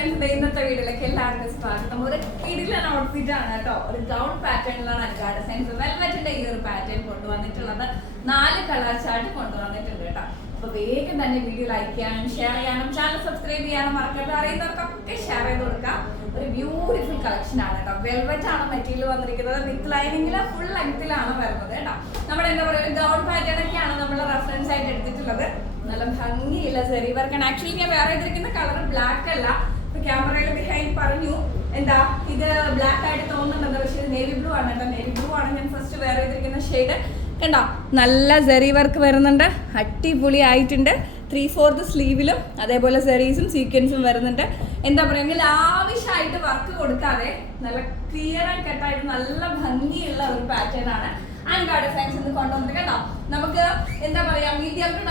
ഫ്രണ്ട്സിന്റെ ഇന്നത്തെ വീഡിയോയിലേക്ക് എല്ലാവർക്കും സ്വാഗതം. ഒരു കിടിലൻ ഔട്ട്ഫിറ്റ് ആണ് കേട്ടോ. ഒരു ഗൗൺ പാറ്റേണിലാണ് അൻകാട് സയൻസ് വെൽവെറ്റിന്റെ ഈ ഒരു പാറ്റേൺ കൊണ്ടുവന്നിട്ടുള്ളത്. നാല് കളർ ചാർട്ട് കൊണ്ടുവന്നിട്ടുണ്ട് കേട്ടോ. അപ്പൊ വേഗം തന്നെ വീഡിയോ ലൈക്ക് ചെയ്യാനും ഷെയർ ചെയ്യാനും ചാനൽ സബ്സ്ക്രൈബ് ചെയ്യാനും മറക്കരുത്. അറിയുന്നവർക്കൊക്കെ ഷെയർ ചെയ്ത് കൊടുക്കാം. ഒരു ബ്യൂട്ടിഫുൾ കളക്ഷൻ ആണ് കേട്ടോ. വെൽവെറ്റ് ആണ് മെറ്റീരിയൽ വന്നിരിക്കുന്നത്. വിത്ത് ലൈനിങ്ങിൽ ഫുൾ ലെങ്ത്തിലാണ് വരുന്നത് കേട്ടോ. നമ്മുടെ എന്താ പറയുക ഗൗൺ പാറ്റേൺ ഒക്കെയാണ് നമ്മൾ റെഫറൻസ് ആയിട്ട് എടുത്തിട്ടുള്ളത്. നല്ല ഭംഗിയില്ല സെറി വർക്കാണ് ആക്ച്വലി ഞാൻ വേറെ ചെയ്തിരിക്കുന്ന കളർ ബ്ലാക്ക് അല്ല. ഇപ്പൊ ക്യാമറയിൽ ബിഹൈൻഡ് പറഞ്ഞു എന്താ ഇത് ബ്ലാക്ക് ആയിട്ട് തോന്നുന്നുണ്ട് പക്ഷേ നേവി ബ്ലൂ ആണ് കേട്ടോ. നേവി ബ്ലൂ ആണ് ഞാൻ ഫസ്റ്റ് വേറെ ചെയ്തിരിക്കുന്ന ഷെയ്ഡ് കണ്ടോ നല്ല സെറി വർക്ക് വരുന്നുണ്ട്. അടിപൊളി ആയിട്ടുണ്ട് ത്രീ ഫോർത്ത് സ്ലീവിലും അതേപോലെ സെറീസും സീക്വൻസും വരുന്നുണ്ട്. എന്താ പറയുക ആവശ്യമായിട്ട് വർക്ക് കൊടുക്കാതെ നല്ല ക്ലിയർ ആൻഡ് കട്ടായിട്ട് നല്ല ഭംഗിയുള്ള ഒരു പാറ്റേൺ ആണ്. ആൻഡ് സയൻസ് എന്ന് കൊണ്ടുവന്നിട്ട് കേട്ടോ നമുക്ക് എന്താ പറയാ മീഡിയം ടു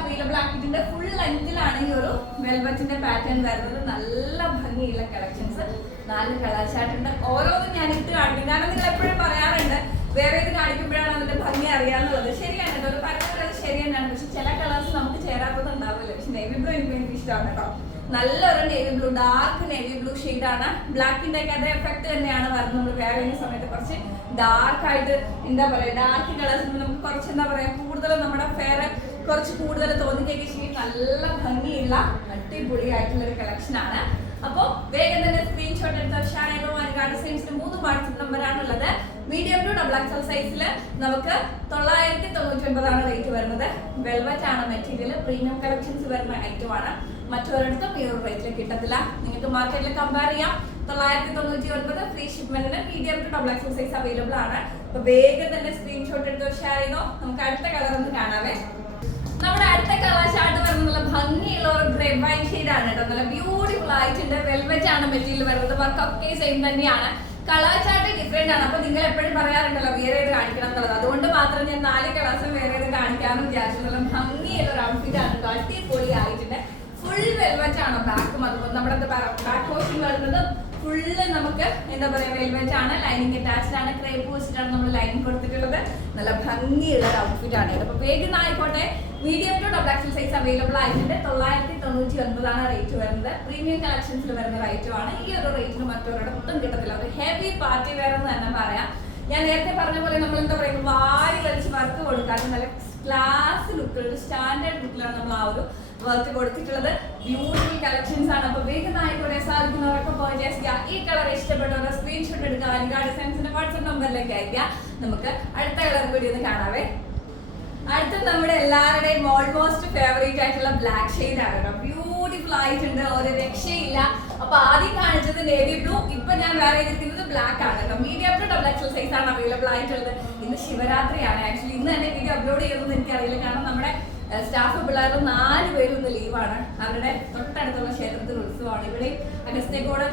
അവൈലബിൾ ആക്കിയിട്ടുണ്ട്. ഫുൾ ലെങ്തിലാണ് ഈ ഒരു വെൽവെറ്റിന്റെ പാറ്റേൺ വരുന്നത്. നല്ല ഭംഗിയുള്ള കളക്ഷൻസ് നാല് കളർ ചാർട്ട് ഉണ്ട്. ഓരോന്നും ഞാൻ ഇട്ട് കാണിക്കും. കാരണം നിങ്ങൾ എപ്പോഴും പറയാറുണ്ട് വേറെ ഇത് കാണിക്കുമ്പോഴാണ് അതിന്റെ ഭംഗി അറിയാന്നുള്ളത്. ശരിയാണ് കേട്ടോ. ഒരു പരസ്പരം അത് ശരി തന്നെയാണ് പക്ഷെ ചില കളേഴ്സ് നമുക്ക് ചേരാത്തത് ഉണ്ടാവില്ല. പക്ഷെ ബ്ലൂ എനിക്ക് എനിക്ക് ഇഷ്ടമാണ് കേട്ടോ. നല്ലൊരു navy blue dark navy blue ആണ്. ബ്ലാക്കിന്റെ ഒക്കെ അതേ എഫക്ട് തന്നെയാണ് വരുന്നത്. നമ്മൾ വേറെ സമയത്ത് കുറച്ച് ഡാർക്ക് ആയിട്ട് എന്താ പറയാ ഡാർക്ക് കളേഴ്സ് നമുക്ക് കുറച്ച് എന്താ പറയാ കൂടുതൽ നമ്മുടെ ഫെയർ കുറച്ച് കൂടുതൽ തോന്നിക്കുകയൊക്കെ ചെയ്യും നല്ല ഭംഗിയുള്ള അടിപൊളി ആയിട്ടുള്ള ഒരു കളക്ഷൻ ആണ്. അപ്പോ വേഗം തന്നെ സ്ക്രീൻഷോട്ട് എടുത്ത ഷാനോ അനുകാട് സെയിംസിന് മൂന്ന് വാട്സപ്പ് നമ്പറാണ് ഉള്ളത് മീഡിയം ടു ഡബിൾ എക്സൽ സൈസിൽ നമുക്ക് തൊള്ളായിരത്തി തൊണ്ണൂറ്റി ഒൻപതാണ് റേറ്റ് വരുന്നത്. വെൽവെറ്റ് ആണ് മെറ്റീരിയൽ പ്രീമിയം കളക്ഷൻസ് വരുന്ന ഐറ്റം ആണ്. മറ്റൊരിടത്തും ഈ ഒരു റേറ്റിൽ കിട്ടത്തില്ല. നിങ്ങൾക്ക് മാർക്കറ്റിൽ കമ്പയർ ചെയ്യാം. തൊള്ളായിരത്തി തൊണ്ണൂറ്റി ഒൻപത് free ഷിപ്മെന്റിന് P D F double XL size available ആണ്. അപ്പൊ വേഗം തന്നെ സ്ക്രീൻഷോട്ട് എടുത്ത് ഷെയർ ചെയ്തോ. നമുക്ക് അടുത്ത കളർ ഒന്ന് കാണാവേ. നമ്മുടെ അടുത്ത കളർ ചാർട്ട് വരുന്ന നല്ല ഭംഗിയുള്ള ഒരു ഗ്രേ വൈൻ ഷെയ്ഡ് ആണ് കേട്ടോ. നല്ല ബ്യൂട്ടിഫുൾ ആയിട്ടുണ്ട്. വെൽവെറ്റ് ആണ് മെറ്റീരിയൽ വരുന്നത്. വർക്ക് ഒക്കെ സെയിം തന്നെയാണ്. കളർ ചാർട്ട് ഡിഫറെന്റ് ആണ്. അപ്പൊ നിങ്ങൾ എപ്പോഴും പറയാറുണ്ടല്ലോ വേറെ ഇത് കാണിക്കണം എന്നുള്ളത്. അതുകൊണ്ട് മാത്രം ഞാൻ നാല് കളേഴ്സും വേറെ ഇത് കാണിക്കാമെന്ന് വിചാരിച്ചു നല്ല ഭംഗിയുള്ള ഒരു ഔട്ട്ഫിറ്റ് ആണ്. കേട്ടോ. അടിപൊളി ആയിട്ടുണ്ട്. ഫുൾ വെൽവെറ്റ് ആണ് ബാക്കും അതുപോലെ നമ്മുടെ ബാക്ക് പോർഷൻ വരുന്നത് ഫുള്ള് നമുക്ക് എന്താ പറയാ വെൽവെറ്റ് ആണ് ലൈനിങ് അറ്റാച്ച്ഡ് ആണ് ക്രേപ്പ് വെച്ചിട്ടാണ് നമ്മൾ ലൈനിങ് കൊടുത്തിട്ടുള്ളത്. നല്ല ഭംഗിയുള്ള ഒരു ഔട്ട്ഫിറ്റ് ആണ് അപ്പൊ വേഗം ആയിക്കോട്ടെ. Medium to double XL size available ആയിട്ടുണ്ട്. തൊള്ളായിരത്തി തൊണ്ണൂറ്റി ഒൻപതാണ് റേറ്റ് വരുന്നത് പ്രീമിയം കളക്ഷൻസിൽ വരുന്ന റേറ്റും ആണ്. ഈ ഒരു റേറ്റിന് മറ്റൊരിടത്തും കിട്ടത്തില്ല. ഒരു ഹെവി പാർട്ടി വെയർ എന്ന് തന്നെ പറയാം. ഞാൻ നേരത്തെ പറഞ്ഞ പോലെ നമ്മൾ എന്താ പറയുക വാരി വലിച്ച് വർക്ക് കൊടുക്കാതെ നല്ല ക്ലാസ് ലുക്കിൽ സ്റ്റാൻഡേർഡ് ലുക്കിലാണ് നമ്മൾ ആ ഒരു വർക്ക് കൊടുത്തിട്ടുള്ളത്. ബ്യൂട്ടിഫുൾ കളക്ഷൻസ് ആണ്. അപ്പൊ വേഗം ആയിക്കോട്ടെ സാധിക്കുന്നവരൊക്കെ പർച്ചേസ് ചെയ്യുക ഈ കളർ ഇഷ്ടപ്പെട്ടവരെ സ്ക്രീൻഷോട്ട് എടുക്കുക. അനുകാട് സെൻസിന്റെ വാട്സ്ആപ്പ് നമ്പറിലേക്ക് അയക്കുക നമുക്ക് അടുത്ത കളർ കൂടി ഒന്ന് കാണാവേ. അടുത്ത നമ്മുടെ എല്ലാവരുടെയും ഓൾമോസ്റ്റ് ഫേവറേറ്റ് ആയിട്ടുള്ള ബ്ലാക്ക് ഷെയ്ഡ് ആണ് കേട്ടോ. ബ്യൂട്ടിഫുൾ ആയിട്ടുണ്ട്. ഒരു രക്ഷയില്ല. അപ്പൊ ആദ്യം കാണിച്ചത് നേവി ബ്ലൂ ഇപ്പൊ ഞാൻ വേറെ ചെയ്തിരിക്കുന്നത് ബ്ലാക്ക് ആണ് കേട്ടോ. Medium to double XL size ആണ് അവൈലബിൾ ആയിട്ടുള്ളത്. ഇന്ന് ശിവരാത്രിയാണ്. ആക്ച്വലി ഇന്ന് തന്നെ വീഡിയോ അപ്ലോഡ് ചെയ്തതെന്ന് എനിക്കറിയില്ല. കാരണം നമ്മുടെ സ്റ്റാഫ് പിള്ളേർ നാല് പേരും ഇന്ന് ലീവാണ് അവരുടെ തൊട്ടടുത്തുള്ള ക്ഷേത്രത്തിൽ ഉത്സവമാണ്. ഇവിടെ അഗസ്ത്യക്കോട്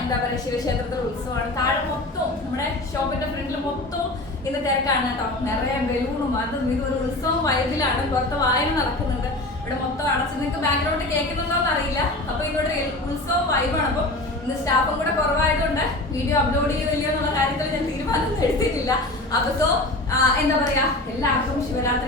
എന്താ പറയുക ശിവക്ഷേത്രത്തിൽ ഉത്സവമാണ്. താഴെ മൊത്തവും നമ്മുടെ ഷോപ്പിന്റെ ഫ്രണ്ടിൽ മൊത്തവും ഇന്ന് തിരക്കാണ് കേട്ടോ. നിറയെ ബലൂണും അതും ഇത് ഒരു ഉത്സവം വയതിലാണ് പുറത്ത് വായന നടക്കുന്നുണ്ട്. ഇവിടെ മൊത്തം അടച്ച് നിങ്ങൾക്ക് ബാക്ക്ഗ്രൗണ്ട് കേൾക്കുന്നുണ്ടോന്ന് അറിയില്ല. അപ്പൊ ഇവിടെ ഉത്സവം വൈബാണ്. അപ്പം ഇന്ന് സ്റ്റാഫും കൂടെ കുറവായതുകൊണ്ട് വീഡിയോ അപ്ലോഡ് ചെയ്യുമല്ലോ എന്നുള്ള കാര്യത്തിൽ ഞാൻ തീരുമാനം എടുത്തിട്ടില്ല. അപ്പൊ സോ എന്താ പറയാ എല്ലാവർക്കും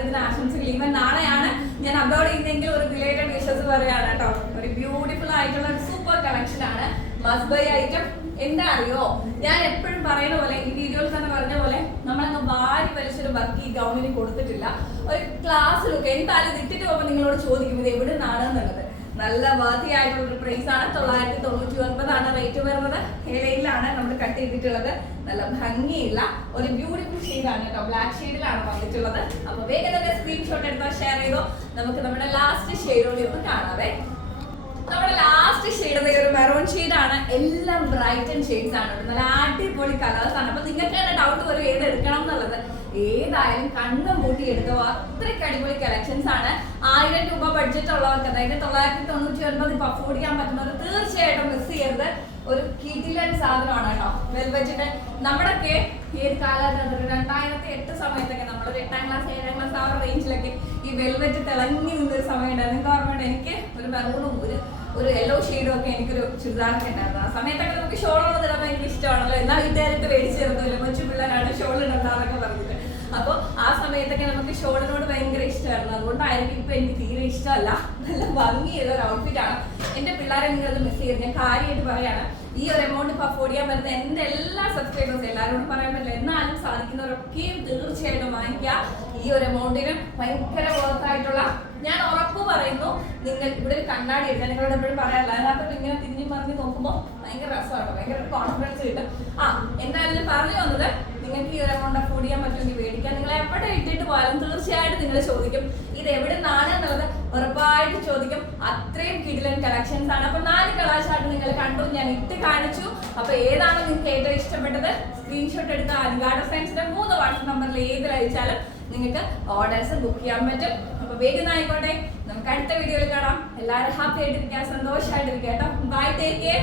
ദിന ആശംസകൾ ഈവൻ നാളെയാണ് ഞാൻ അപ്ലോഡ് ചെയ്യുന്നെങ്കിൽ ഒരു റിലേറ്റഡ് വിഷസ് പറയാണ് കേട്ടോ. ഒരു ബ്യൂട്ടിഫുൾ ആയിട്ടുള്ള ഒരു സൂപ്പർ കളക്ഷൻ ആണ്. മസ്റ്റ് ബൈ ഐറ്റം എന്താ അറിയോ? ഞാൻ എപ്പോഴും പറയുന്ന പോലെ ഈ വീഡിയോയിൽ തന്നെ പറഞ്ഞ പോലെ നമ്മളങ്ങ് വാരി വലിച്ചൊരു വർക്ക് ഈ ഗൗണിന് കൊടുത്തിട്ടില്ല. ഒരു ക്ലാസ് ലുക്ക് എന്തായാലും തിട്ടിട്ട് പോകുമ്പോൾ നിങ്ങളോട് ചോദിക്കും ഇത് എവിടെ നിന്നാണ് എന്നുള്ളത് നല്ല വർത്തി ആയിട്ടുള്ള ഒരു പ്രൈസ് ആണ്. തൊള്ളായിരത്തി തൊണ്ണൂറ്റി ഒൻപതാണ് റേറ്റ് വരുന്നത്. ഹെലയിലാണ് നമ്മൾ കട്ട് ചെയ്തിട്ടുള്ളത്. നല്ല ഭംഗിയുള്ള ഒരു ബ്യൂട്ടിഫുൾ ഷെയ്ഡാണ് കേട്ടോ. ബ്ലാക്ക് ഷെയ്ഡിലാണ് വന്നിട്ടുള്ളത്. അപ്പൊ വേഗം തന്നെ സ്ക്രീൻഷോട്ട് എടുത്താൽ ഷെയർ ചെയ്തോ. നമുക്ക് നമ്മുടെ ലാസ്റ്റ് ഷെയ്ഡോടെ ഒന്ന് കാണാവേ. നമ്മുടെ ലാസ്റ്റ് ഷെയ്ഡ് ഒരു മെറൂൺ ഷെയ്ഡ് ആണ്. എല്ലാം ബ്രൈറ്റ് ആൻഡ് ഷെയ്ഡ്സ് ആണ് നല്ല അടിപൊളി കളേഴ്സ് ആണ്. അപ്പൊ നിങ്ങൾക്ക് തന്നെ ഡൗട്ട് വരും ഏത് എടുക്കണം എന്നുള്ളത് ഏതായാലും കണ്ണും മൂട്ടി എടുത്തോ അത്രയ്ക്ക് അടിപൊളി കളക്ഷൻസ് ആണ്. ആയിരം രൂപ ബഡ്ജറ്റ് ഉള്ളവർക്ക് അതായത് തൊള്ളായിരത്തി തൊണ്ണൂറ്റി ഒൻപത് ഇപ്പൊ അഫോർഡ് ചെയ്യാൻ പറ്റുന്നവർ തീർച്ചയായിട്ടും മിസ് ചെയ്യരുത്. ഒരു കിറ്റിലൻ സാധനമാണ് കേട്ടോ. വെൽവെറ്റിന്റെ നമ്മുടെയൊക്കെ ഏത് കാലഘട്ടത്തിൽ രണ്ടായിരത്തി എട്ട് സമയത്തൊക്കെ നമ്മളൊരു എട്ടാം ക്ലാസ് ഏഴാം ക്ലാസ് ആ റേഞ്ചിലൊക്കെ ഈ വെൽവെറ്റ് തിളങ്ങി നിന്നൊരു സമയം ഉണ്ടായിരുന്നു. നിങ്ങൾക്ക് ഓർമ്മയുണ്ട്? എനിക്ക് ഒരു മെറൂണും ഒരു ഒരു യെല്ലോ ഷെയ്ഡും ഒക്കെ എനിക്കൊരു ചുരിദാറൊക്കെ ഉണ്ടായിരുന്നു. ആ സമയത്തൊക്കെ നമുക്ക് ഷോളുള്ളത് ഇടാൻ എനിക്ക് ഇഷ്ടമാണല്ലോ. എന്നാൽ വീട്ടുകാരത്ത് വേടിച്ചു തരുന്നില്ല കൊച്ചു പിള്ളേരാണ് ഷോൾ ഇടണ്ടെന്നൊക്കെ പറഞ്ഞിട്ട്. അപ്പോൾ ആ സമയത്തൊക്കെ നമുക്ക് ഷോളിനോട് ഭയങ്കര ഇഷ്ടമായിരുന്നു അതുകൊണ്ടായിരിക്കും ഇപ്പൊ എനിക്ക് തീരെ ഇഷ്ടമല്ല. നല്ല ഭംഗിയുള്ള ഒരു ഔട്ട്ഫിറ്റ് ആണ്. എന്റെ പിള്ളേരെ നിങ്ങൾ അത് മിസ് ഞാൻ കാര്യമായിട്ട് പറയാണ്. ഈ ഒരു എമൗണ്ട് ഇപ്പൊ അഫോർഡ് ചെയ്യാൻ പറ്റുന്ന എന്റെ എല്ലാ സബ്സ്ക്രൈബേഴ്സ് എല്ലാവരോടും പറയാൻ പറ്റില്ല. എന്നാലും സാധിക്കുന്നവരൊക്കെയും തീർച്ചയായിട്ടും വാങ്ങിക്കുക. ഈ ഒരു എമൗണ്ടിന് ഭയങ്കര വർത്തായിട്ടുള്ള ഞാൻ ഉറപ്പ് പറയുന്നു. നിങ്ങൾ ഇവിടെ ഒരു കണ്ണാടി എടുക്കാൻ നിങ്ങളോട് എപ്പോഴും പറയാറില്ല. അതിനകത്ത് ഇങ്ങനെ തിരിഞ്ഞു മറിഞ്ഞ് നോക്കുമ്പോൾ ഭയങ്കര രസമാണ്. ഭയങ്കര കോൺഫിഡൻസ് കിട്ടും. ആ എന്തായാലും പറഞ്ഞു വന്നത് ഈ ഒരു എമൗണ്ട് അഫോർഡ് ചെയ്യാൻ പറ്റുമെങ്കിൽ മേടിക്കാം നിങ്ങൾ എവിടെ ഇട്ടിട്ട് പോയാലും തീർച്ചയായിട്ടും നിങ്ങൾ ചോദിക്കും. ഇത് എവിടെ നിന്നാണ് എന്നുള്ളത് ഉറപ്പായിട്ട് ചോദിക്കും. അത്രയും കിടിലൻ കളക്ഷൻസ് ആണ്. അപ്പൊ നാല് കളാശാട്ട് നിങ്ങൾ കണ്ടു. ഞാൻ ഇട്ട് കാണിച്ചു. അപ്പൊ ഏതാണ് നിങ്ങൾക്ക് ഏറ്റവും ഇഷ്ടപ്പെട്ടത്? സ്ക്രീൻഷോട്ട് എടുത്ത അൻഗാർഡ് ഫ്രണ്ട്സിന്റെ മൂന്ന് വാട്സപ്പ് നമ്പറിൽ ഏതിൽ അയച്ചാലും നിങ്ങൾക്ക് ഓർഡേഴ്സ് ബുക്ക് ചെയ്യാൻ പറ്റും. അപ്പൊ വേഗം ആയിക്കോട്ടെ. നമുക്ക് അടുത്ത വീഡിയോയിൽ കാണാം. എല്ലാവരും ഹാപ്പി ആയിട്ടിരിക്കുക സന്തോഷമായിട്ടിരിക്കുക കേട്ടോ. Bye take care